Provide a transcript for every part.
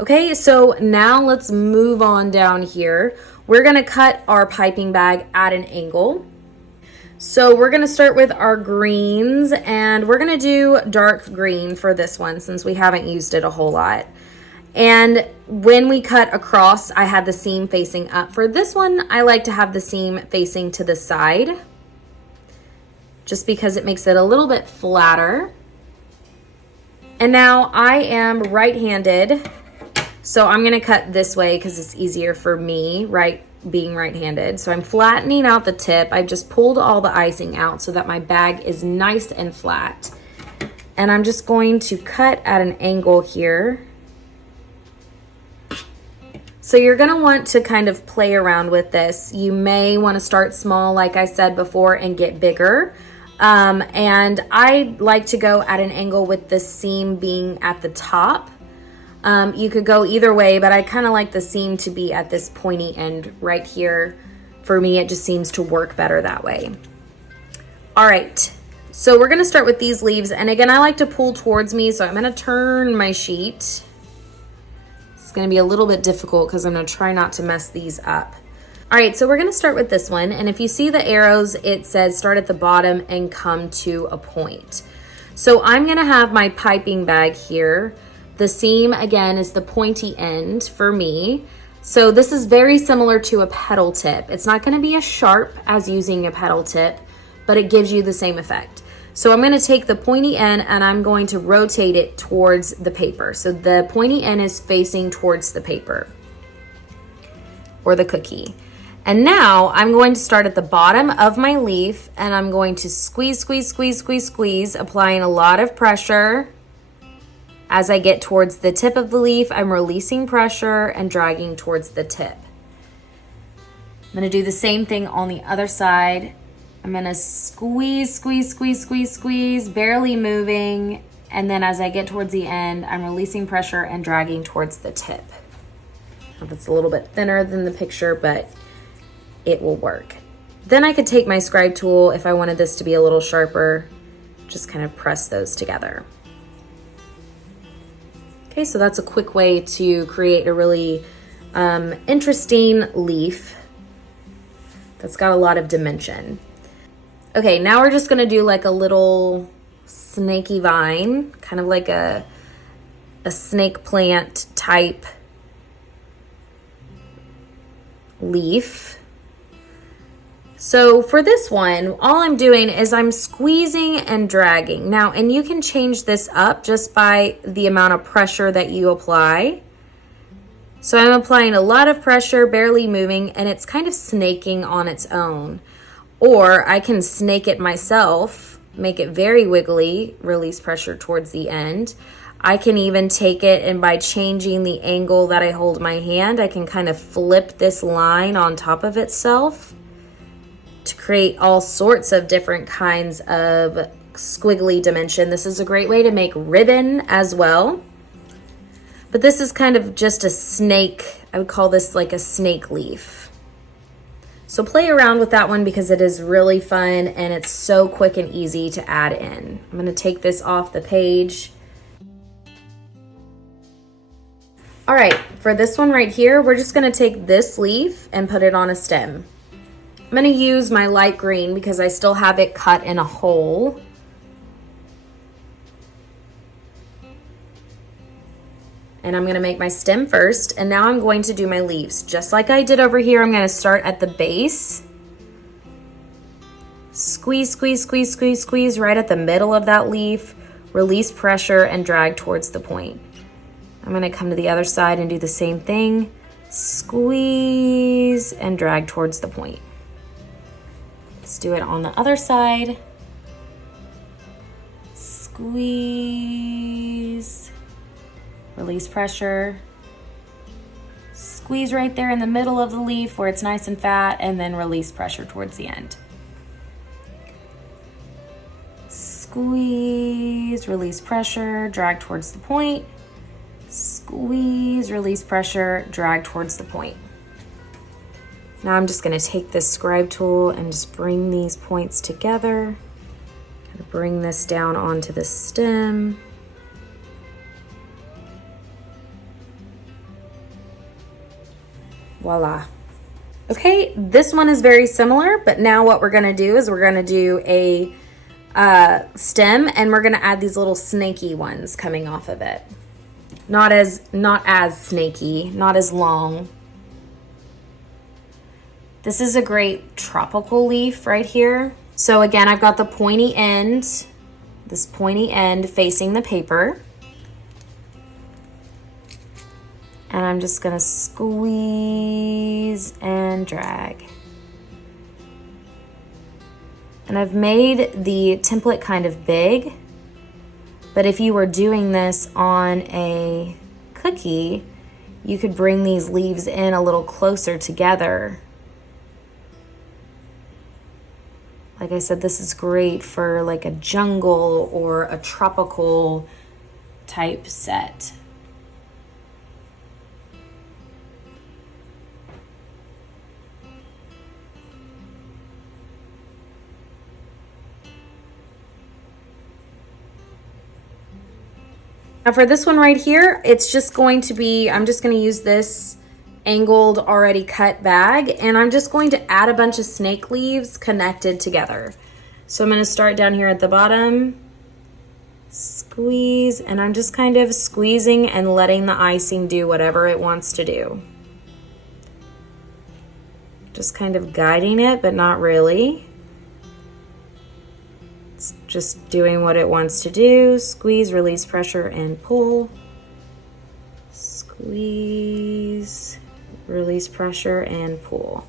Okay, so now let's move on down here. We're gonna cut our piping bag at an angle. So we're gonna start with our greens, and we're gonna do dark green for this one since we haven't used it a whole lot. And when we cut across, I had the seam facing up. For this one, I like to have the seam facing to the side, just because it makes it a little bit flatter. And now I am right-handed, so I'm gonna cut this way because it's easier for me, being right-handed. So I'm flattening out the tip. I've just pulled all the icing out so that my bag is nice and flat. And I'm just going to cut at an angle here. So you're gonna want to kind of play around with this. You may wanna start small, like I said before, and get bigger. And I like to go at an angle with the seam being at the top. You could go either way, but I kind of like the seam to be at this pointy end right here. For me, it just seems to work better that way. All right, so we're gonna start with these leaves. And again, I like to pull towards me, so I'm gonna turn my sheet. It's gonna be a little bit difficult because I'm gonna try not to mess these up. All right, so we're gonna start with this one. And if you see the arrows, it says start at the bottom and come to a point. So I'm gonna have my piping bag here. The seam, again, is the pointy end for me. So this is very similar to a petal tip. It's not gonna be as sharp as using a petal tip, but it gives you the same effect. So I'm gonna take the pointy end and I'm going to rotate it towards the paper. So the pointy end is facing towards the paper or the cookie. And now I'm going to start at the bottom of my leaf and I'm going to squeeze, squeeze, squeeze, squeeze, squeeze, applying a lot of pressure. As I get towards the tip of the leaf, I'm releasing pressure and dragging towards the tip. I'm gonna do the same thing on the other side. I'm gonna squeeze, squeeze, squeeze, squeeze, squeeze, barely moving. And then as I get towards the end, I'm releasing pressure and dragging towards the tip. It's a little bit thinner than the picture, but it will work. Then I could take my scribe tool if I wanted this to be a little sharper, just kind of press those together. Okay, so that's a quick way to create a really interesting leaf that's got a lot of dimension. Okay, now we're just gonna do like a little snaky vine, kind of like a snake plant type leaf. So for this one, all I'm doing is I'm squeezing and dragging. Now, and you can change this up just by the amount of pressure that you apply. So I'm applying a lot of pressure, barely moving, and it's kind of snaking on its own. Or I can snake it myself, make it very wiggly, release pressure towards the end. I can even take it and by changing the angle that I hold my hand, I can kind of flip this line on top of itself to create all sorts of different kinds of squiggly dimension. This is a great way to make ribbon as well. But this is kind of just a snake. I would call this like a snake leaf. So play around with that one because it is really fun and it's so quick and easy to add in. I'm gonna take this off the page. All right, for this one right here, we're just gonna take this leaf and put it on a stem. I'm gonna use my light green because I still have it cut in a hole. And I'm gonna make my stem first, and now I'm going to do my leaves. Just like I did over here, I'm gonna start at the base. Squeeze, squeeze, squeeze, squeeze, squeeze right at the middle of that leaf. Release pressure and drag towards the point. I'm gonna come to the other side and do the same thing. Squeeze and drag towards the point. Let's do it on the other side. Squeeze, release pressure. Squeeze right there in the middle of the leaf where it's nice and fat, and then release pressure towards the end. Squeeze, release pressure, drag towards the point. Squeeze, release pressure, drag towards the point. Now I'm just gonna take this scribe tool and just bring these points together. Kind of bring this down onto the stem. Voila. Okay, this one is very similar, but now what we're gonna do is we're gonna do a stem, and we're gonna add these little snaky ones coming off of it. Not as snaky, not as long. This is a great tropical leaf right here. So again, I've got the pointy end, this pointy end facing the paper. And I'm just gonna squeeze and drag. And I've made the template kind of big, but if you were doing this on a cookie, you could bring these leaves in a little closer together. Like I said, this is great for like a jungle or a tropical type set. Now for this one right here, it's just going to be, I'm just going to use this angled already cut bag, and I'm just going to add a bunch of snake leaves connected together. So I'm going to start down here at the bottom, squeeze, and I'm just kind of squeezing and letting the icing do whatever it wants to do. Just kind of guiding it, but not really. It's just doing what it wants to do. Squeeze, release pressure, and pull. Squeeze, release pressure, and pull.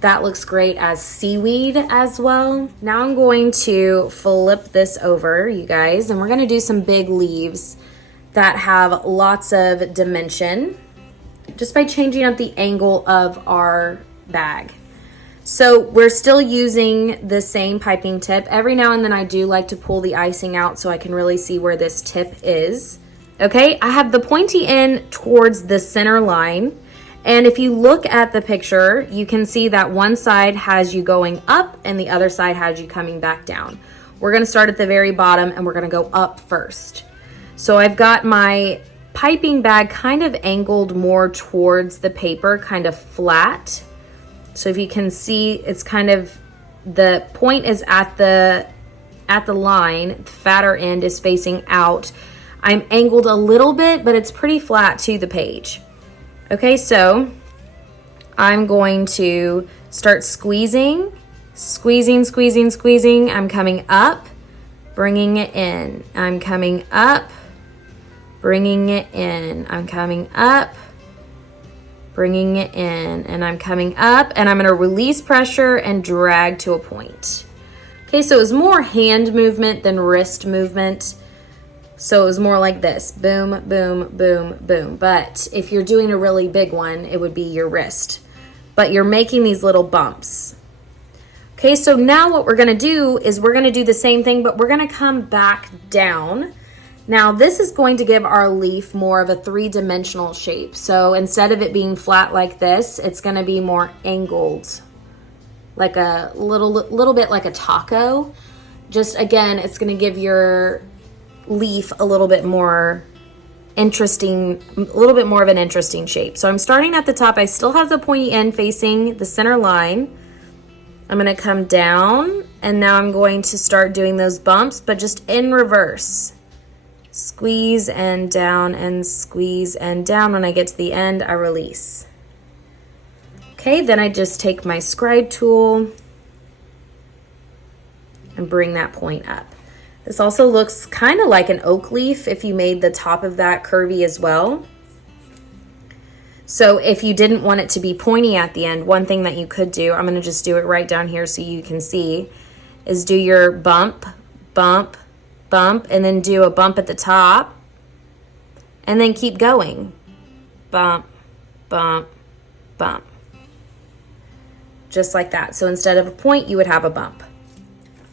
That looks great as seaweed as well. Now I'm going to flip this over, you guys, and we're gonna do some big leaves that have lots of dimension just by changing up the angle of our bag. So we're still using the same piping tip. Every now and then I do like to pull the icing out so I can really see where this tip is. Okay, I have the pointy end towards the center line. And if you look at the picture, you can see that one side has you going up and the other side has you coming back down. We're gonna start at the very bottom and we're gonna go up first. So I've got my piping bag kind of angled more towards the paper, kind of flat. So if you can see, it's kind of, the point is at the line, the fatter end is facing out. I'm angled a little bit, but it's pretty flat to the page. Okay, so I'm going to start squeezing. I'm coming up, bringing it in. I'm coming up, bringing it in. I'm coming up, bringing it in, and I'm coming up, and I'm going to release pressure and drag to a point. Okay, so it was more hand movement than wrist movement. So it was more like this, boom, boom, boom, boom. But if you're doing a really big one, it would be your wrist. But you're making these little bumps. Okay, so now what we're gonna do is we're gonna do the same thing, but we're gonna come back down. Now this is going to give our leaf more of a three-dimensional shape. So instead of it being flat like this, it's gonna be more angled, like a little bit like a taco. Just again, it's gonna give your leaf a little bit more interesting, a little bit more of an interesting shape. So I'm starting at the top. I still have the pointy end facing the center line. I'm gonna come down, and now I'm going to start doing those bumps, but just in reverse. Squeeze and down and squeeze and down. When I get to the end, I release. Okay, then I just take my scribe tool and bring that point up. This also looks kind of like an oak leaf if you made the top of that curvy as well. So if you didn't want it to be pointy at the end, one thing that you could do, I'm going to just do it right down here so you can see, is do your bump, bump, bump, and then do a bump at the top, and then keep going. Bump, bump, bump. Just like that. So instead of a point, you would have a bump.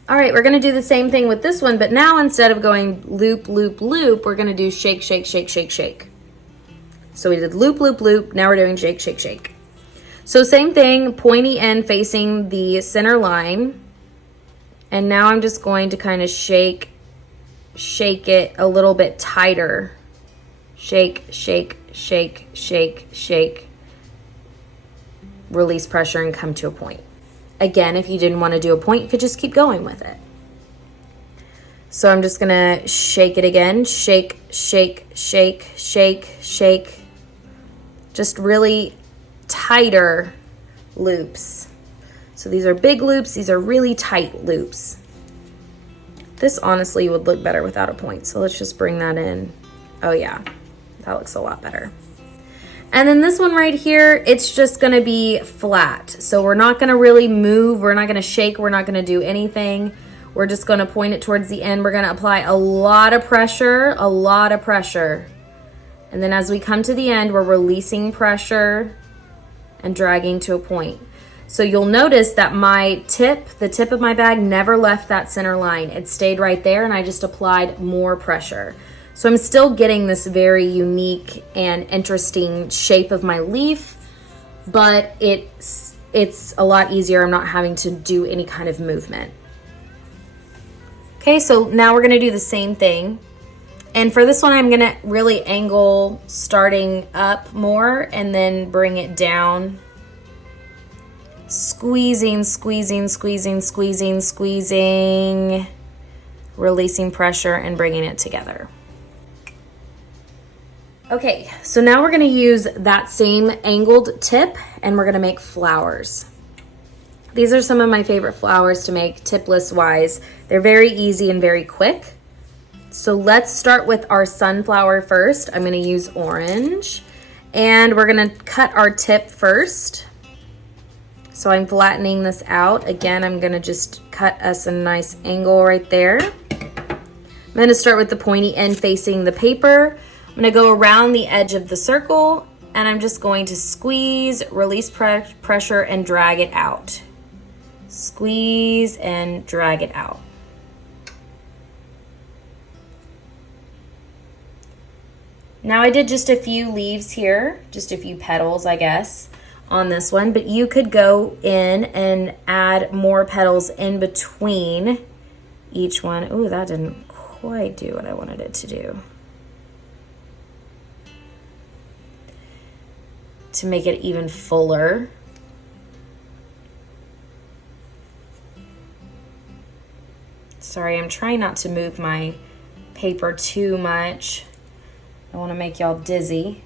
All right, we're gonna do the same thing with this one, but now instead of going loop, loop, loop, we're gonna do shake, shake, shake, shake, shake. So we did loop, loop, loop, now we're doing shake, shake, shake. So same thing, pointy end facing the center line. And now I'm just going to kind of shake it a little bit tighter. Shake, shake, shake, shake, shake, release pressure and come to a point. Again, if you didn't want to do a point, you could just keep going with it. So I'm just gonna shake it again. Shake, shake, shake, shake, shake. Just really tighter loops. So these are big loops, these are really tight loops. This honestly would look better without a point, so let's just bring that in. Oh yeah, that looks a lot better. And then this one right here, it's just gonna be flat. So we're not gonna really move, we're not gonna shake, we're not gonna do anything. We're just gonna point it towards the end. We're gonna apply a lot of pressure, a lot of pressure. And then as we come to the end, we're releasing pressure and dragging to a point. So you'll notice that the tip of my bag never left that center line. It stayed right there and I just applied more pressure. So I'm still getting this very unique and interesting shape of my leaf, but it's a lot easier. I'm not having to do any kind of movement. Okay, so now we're gonna do the same thing. And for this one, I'm gonna really angle starting up more and then bring it down. Squeezing, squeezing, squeezing, squeezing, squeezing, releasing pressure and bringing it together. Okay, so now we're gonna use that same angled tip and we're gonna make flowers. These are some of my favorite flowers to make tipless wise. They're very easy and very quick. So let's start with our sunflower first. I'm gonna use orange and we're gonna cut our tip first. So I'm flattening this out. Again, I'm gonna just cut us a nice angle right there. I'm gonna start with the pointy end facing the paper. I'm gonna go around the edge of the circle and I'm just going to squeeze, release pressure and drag it out. Squeeze and drag it out. Now I did just a few leaves here, just a few petals, I guess, on this one, but you could go in and add more petals in between each one. Oh, that didn't quite do what I wanted it to do. To make it even fuller. Sorry, I'm trying not to move my paper too much. I want to make y'all dizzy.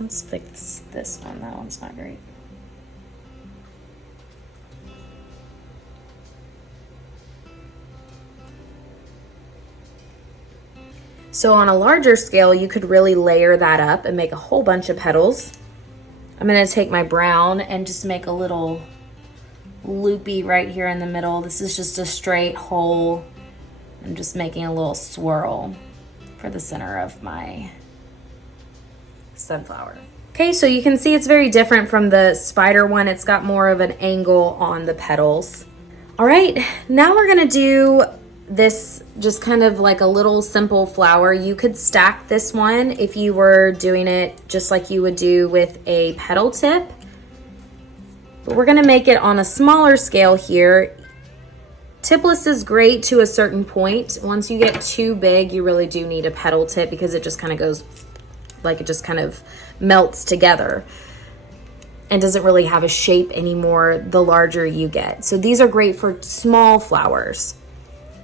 Let's fix this one. That one's not great. So on a larger scale, you could really layer that up and make a whole bunch of petals. I'm gonna take my brown and just make a little loopy right here in the middle. This is just a straight hole. I'm just making a little swirl for the center of my sunflower. Okay, so you can see it's very different from the spider one. It's got more of an angle on the petals. All right, now we're gonna do this just kind of like a little simple flower. You could stack this one if you were doing it just like you would do with a petal tip. But we're gonna make it on a smaller scale here. Tipless is great to a certain point. Once you get too big, you really do need a petal tip because it just kind of goes, like it just kind of melts together and doesn't really have a shape anymore the larger you get. So these are great for small flowers.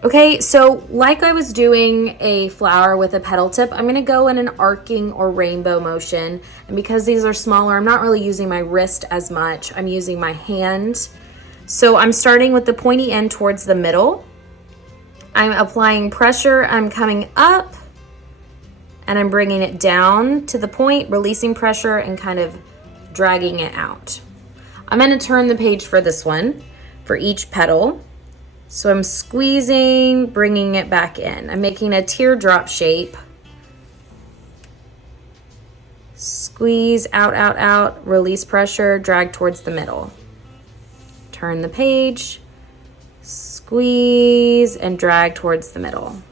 Okay, so like I was doing a flower with a petal tip, I'm gonna go in an arcing or rainbow motion. And because these are smaller, I'm not really using my wrist as much. I'm using my hand. So I'm starting with the pointy end towards the middle. I'm applying pressure, I'm coming up, and I'm bringing it down to the point, releasing pressure and kind of dragging it out. I'm gonna turn the page for this one, for each petal. So I'm squeezing, bringing it back in. I'm making a teardrop shape. Squeeze, out, out, out, release pressure, drag towards the middle. Turn the page, squeeze, and drag towards the middle.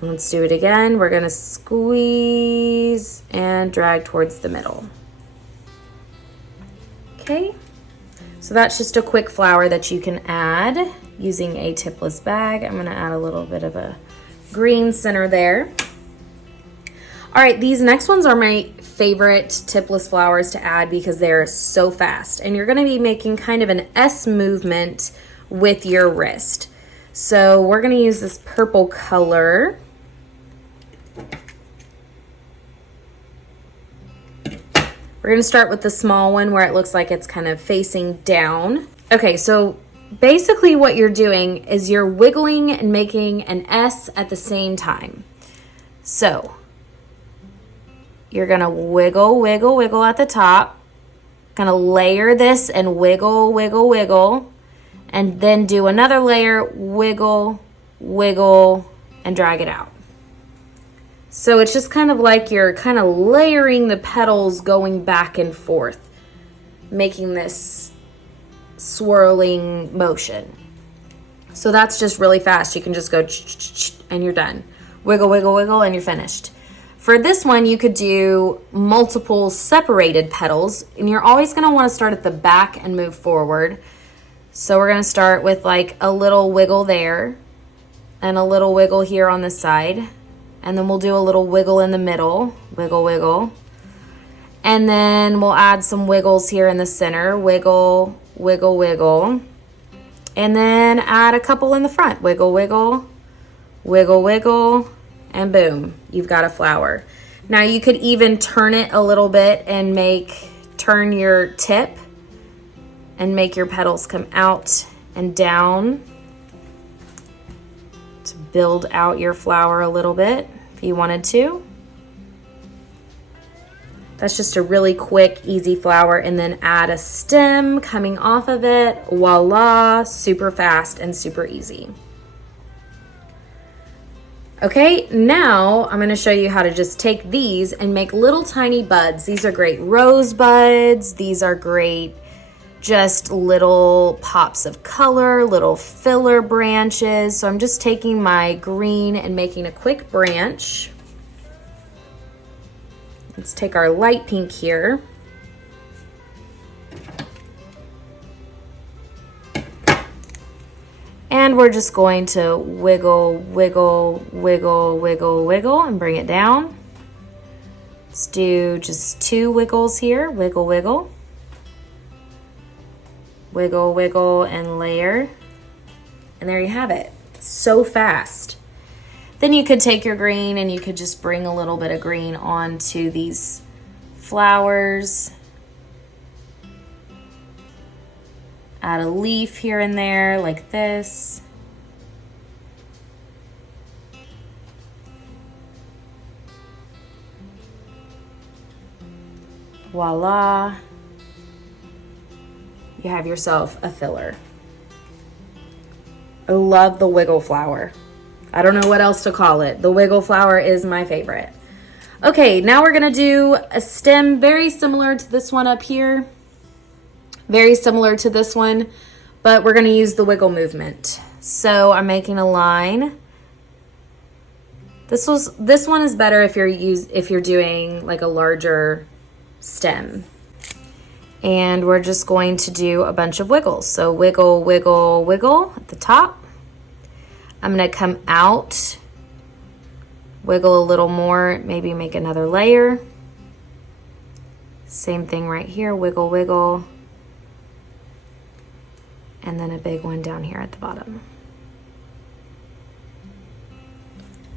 And let's do it again. We're gonna squeeze and drag towards the middle. Okay. So that's just a quick flower that you can add using a tipless bag. I'm gonna add a little bit of a green center there. All right, these next ones are my favorite tipless flowers to add because they're so fast. And you're gonna be making kind of an S movement with your wrist. So we're gonna use this purple color. We're gonna start with the small one where it looks like it's kind of facing down. Okay, so basically what you're doing is you're wiggling and making an S at the same time. So you're gonna wiggle, wiggle, wiggle at the top. Gonna layer this and wiggle, wiggle, wiggle. And then do another layer, wiggle, wiggle, and drag it out. So it's just kind of like you're kind of layering the petals going back and forth, making this swirling motion. So that's just really fast. You can just go and you're done. Wiggle, wiggle, wiggle, and you're finished. For this one, you could do multiple separated petals, and you're always gonna wanna start at the back and move forward. So we're gonna start with like a little wiggle there and a little wiggle here on this side. And then we'll do a little wiggle in the middle, wiggle, wiggle. And then we'll add some wiggles here in the center, wiggle, wiggle, wiggle. And then add a couple in the front, wiggle, wiggle, wiggle, wiggle, and boom, you've got a flower. Now you could even turn it a little bit and turn your tip and make your petals come out and down to build out your flower a little bit if you wanted to. That's just a really quick, easy flower, and then add a stem coming off of it. Voila, super fast and super easy. Okay, now I'm gonna show you how to just take these and make little tiny buds. These are great rose buds. These are great just little pops of color, little filler branches. So I'm just taking my green and making a quick branch. Let's take our light pink here. And we're just going to wiggle, wiggle, wiggle, wiggle, wiggle, and bring it down. Let's do just 2 wiggles here. Wiggle, wiggle. Wiggle, wiggle, and layer. And there you have it. So fast. Then you could take your green and you could just bring a little bit of green onto these flowers. Add a leaf here and there like this. Voila. You have yourself a filler. I love the wiggle flower. I don't know what else to call it. The wiggle flower is my favorite. Okay, now we're gonna do a stem very similar to this one up here. Very similar to this one, but we're gonna use the wiggle movement. So I'm making a line. This one is better if you're doing like a larger stem. And we're just going to do a bunch of wiggles. So wiggle, wiggle, wiggle at the top. I'm gonna come out, wiggle a little more, maybe make another layer. Same thing right here, wiggle, wiggle. And then a big one down here at the bottom.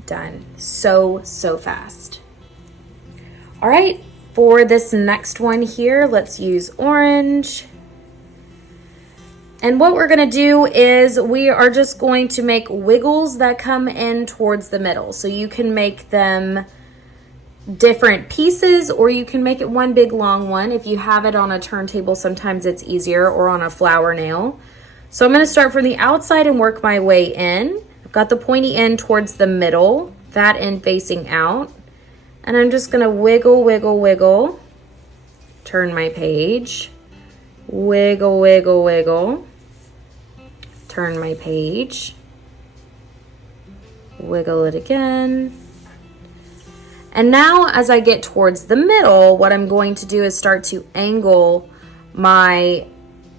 Done. So fast. All right. For this next one here, let's use orange. And what we're gonna do is we are just going to make wiggles that come in towards the middle. So you can make them different pieces or you can make it one big long one. If you have it on a turntable, sometimes it's easier, or on a flower nail. So I'm gonna start from the outside and work my way in. I've got the pointy end towards the middle, that end facing out. And I'm just gonna wiggle, wiggle, wiggle, turn my page, wiggle, wiggle, wiggle, turn my page, wiggle it again. And now as I get towards the middle, what I'm going to do is start to angle my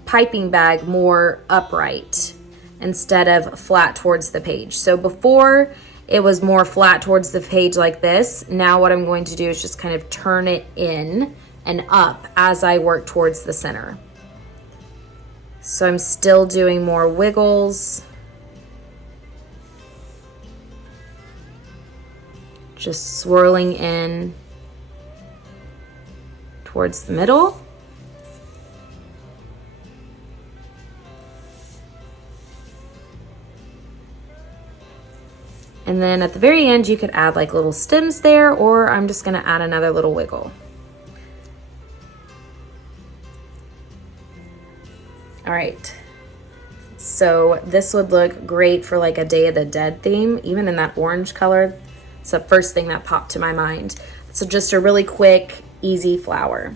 piping bag more upright instead of flat towards the page. So before it was more flat towards the page like this. Now what I'm going to do is just kind of turn it in and up as I work towards the center. So I'm still doing more wiggles. Just swirling in towards the middle. And then at the very end, you could add like little stems there, or I'm just gonna add another little wiggle. All right, so this would look great for like a Day of the Dead theme, even in that orange color. It's the first thing that popped to my mind. So just a really quick, easy flower.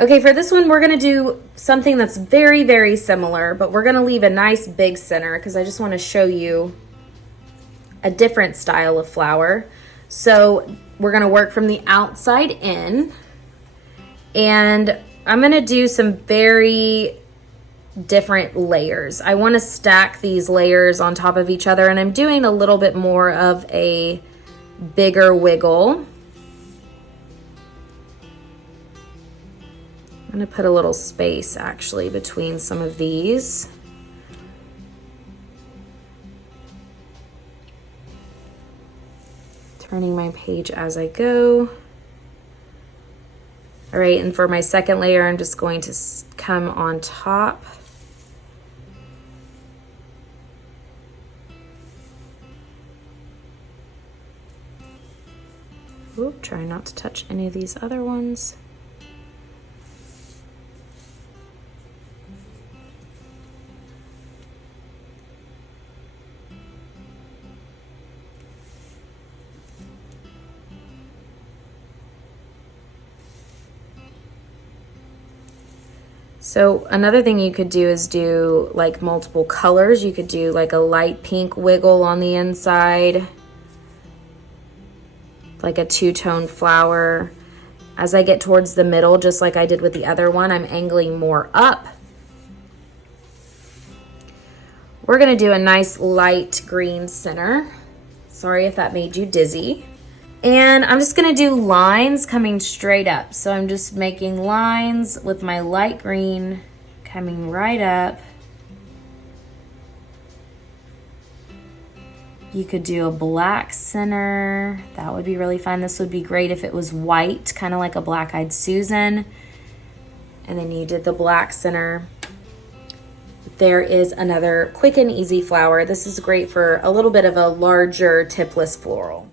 Okay, for this one, we're gonna do something that's very, very similar, but we're gonna leave a nice big center because I just wanna show you a different style of flower. So we're gonna work from the outside in, and I'm gonna do some very different layers. I wanna stack these layers on top of each other, and I'm doing a little bit more of a bigger wiggle. I'm gonna put a little space actually between some of these. Turning my page as I go. All right, and for my second layer, I'm just going to come on top. Oop, try not to touch any of these other ones. So another thing you could do is do like multiple colors. You could do like a light pink wiggle on the inside, like a two-tone flower. As I get towards the middle, just like I did with the other one, I'm angling more up. We're gonna do a nice light green center. Sorry if that made you dizzy. And I'm just gonna do lines coming straight up. So I'm just making lines with my light green coming right up. You could do a black center. That would be really fun. This would be great if it was white, kind of like a Black-Eyed Susan. And then you did the black center. There is another quick and easy flower. This is great for a little bit of a larger tipless floral.